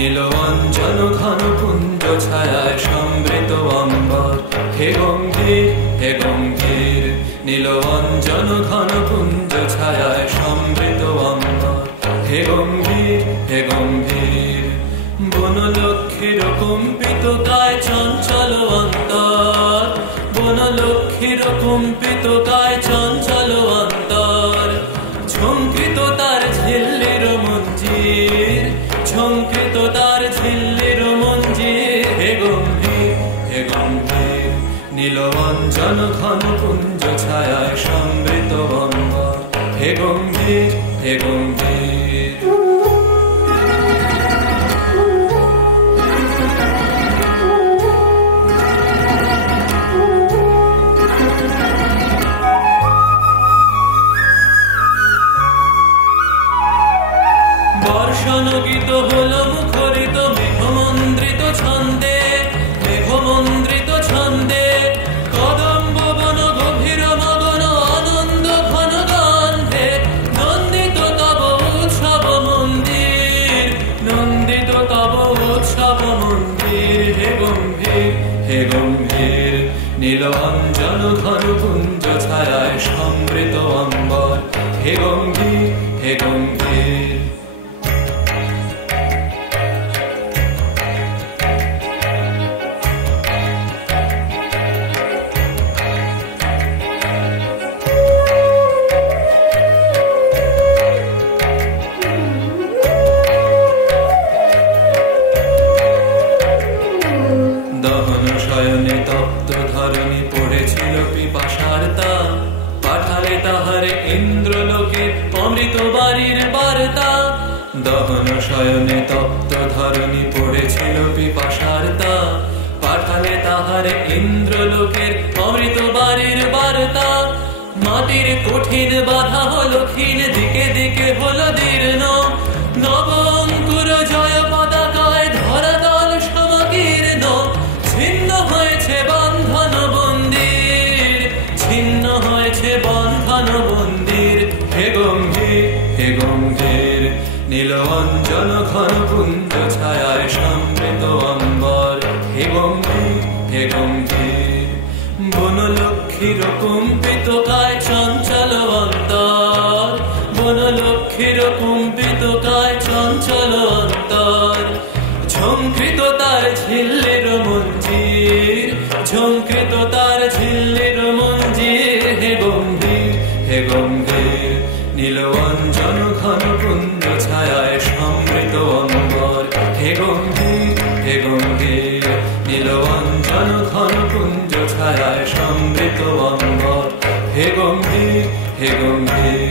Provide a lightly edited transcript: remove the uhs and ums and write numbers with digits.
নীলঅঞ্জন ঘন পুঞ্জ ছায়ায় সমৃত অম্বর, হে গম্ভীর হে গম্ভীর। নীলঅঞ্জন ঘন পুঞ্জ ছায়ায় সমৃত অম্বর, হে গম্ভীর হে গম্ভীর। বনলক্ষ্মীর কম্পিত কায় চঞ্চল অন্তর, বনলক্ষ্মীর কম্পিত কায় চঞ্চল অন্তর। ঝঙ্কৃত তার ঝিল্লির মঞ্জির, ঝঙ্কৃত তার ঝিল্লির মঞ্জির, হে গম্ভীর হে গম্ভীর। নীলঅঞ্জন ঘন পুঞ্জ ছায়ায় সমৃত অম্বর, হে গম্ভীর হে গম্ভীর। বর্ষণগীত হল মুখরিত মেঘমন্দ্রিত ছন্দে, মেঘমন্দ্রিত ছন্দে। কদম্ব বন গভীর মগন আনন্দ ঘন গন্ধে, নন্দিত তব উৎসব মন্দির, নন্দিত তব উৎসব মন্দির, হে গম্ভীর হে গম্ভীর। নীলঅঞ্জন ঘন পুঞ্জ ছায়ায় সমৃত অম্বর, হে গম্ভীর হে গম্ভীর। দহন শয়নে তপ্ত ধরণী পড়েছিল পিপাসার তা, পাঠালে তাহারে ইন্দ্রলোকে অমৃত বাড়ির বার্তা। দহন শয়নে তপ্ত ধরণী পড়েছিল পিপাসার তা, পাঠালে তাহারে ইন্দ্রলোকের অমৃত বাড়ির বার্তা। মাটির কঠিন বাধা হলো ক্ষীণ, দিকে দিকে হলো দীর্ণ, নব অঙ্কুর জয় পতাকায় ধরাতল সমকীর্ণ। ছিন্ন হয়েছে বন্ধন বন্দির, ছিন্ন হয়েছে বন্ধন বন্দির, হে গম্ভীর হে গম্ভীর। নীলঅঞ্জন ঘন পুঞ্জ ছায়ায় সমৃত অম্বর, হে গম্ভীর হে গম্ভীর। বনলক্ষ্মীর কম্পিত কায় চঞ্চল অন্তর, বনলক্ষ্মীর কম্পিত কায় চঞ্চল অন্তর। ঝঙ্কৃত তার ঝিল্লির মঞ্জির, ঝঙ্কৃত তার ঝিল্লির মঞ্জির, হে গম্ভীর হে গম্ভীর। নীলঅঞ্জন ঘন পুঞ্জ ছায়ায় সমৃত অম্বর, হে গম্ভীর হে গম্ভীর। নীলঅঞ্জন ঘন পুঞ্জ ছায়ায় সমৃত অম্বর, হে গম্ভীর হে গম্ভীর।